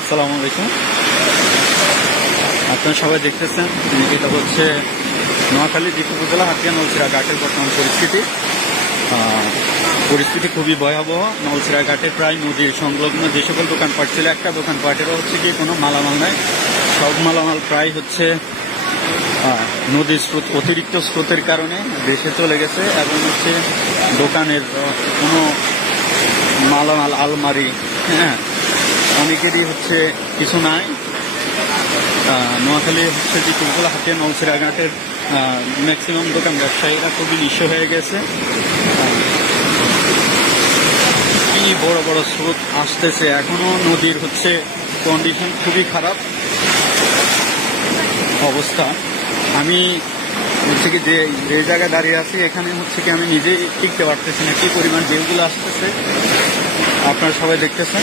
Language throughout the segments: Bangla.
আসসালামু আলাইকুম আপনারা সবাই দেখতেছেন এটা হচ্ছে নোয়াখালী দ্বীপ উপজেলা হাতিয়া নলসিরা ঘাটের বর্তমান পরিস্থিতি পরিস্থিতি খুবই ভয়াবহ নলসিরা ঘাটে প্রায় নদীর সংলগ্ন যে সকল দোকানপাট ছিল একটা দোকানপাটেরও হচ্ছে কি কোনো মালামাল নাই সব মালামাল প্রায় হচ্ছে নদীর স্রোত অতিরিক্ত স্রোতের কারণে দেশে চলে গেছে এবং হচ্ছে দোকানের কোনো মালামাল আলমারি হ্যাঁ অনেকেরই হচ্ছে কিছু নাই নোয়াখালী হচ্ছে যে কুলকুলা হাতিয়া নলসিরাঘাটের ম্যাক্সিমাম দোকান ব্যবসায়ীরা খুবই নিঃস্ব হয়ে গেছে কি বড় বড় স্রোত আসতেছে এখনও নদীর হচ্ছে কন্ডিশন খুবই খারাপ অবস্থা আমি হচ্ছে কি যে যে জায়গায় দাঁড়িয়ে আছি এখানে হচ্ছে কি আমি নিজেই টিকতে পারতেছি না কি পরিমাণ ঢেউগুলো আসতেছে আপনারা সবাই দেখতেছেন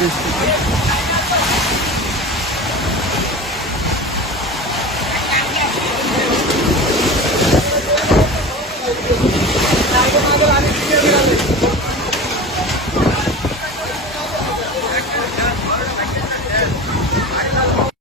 পরিস্থিতি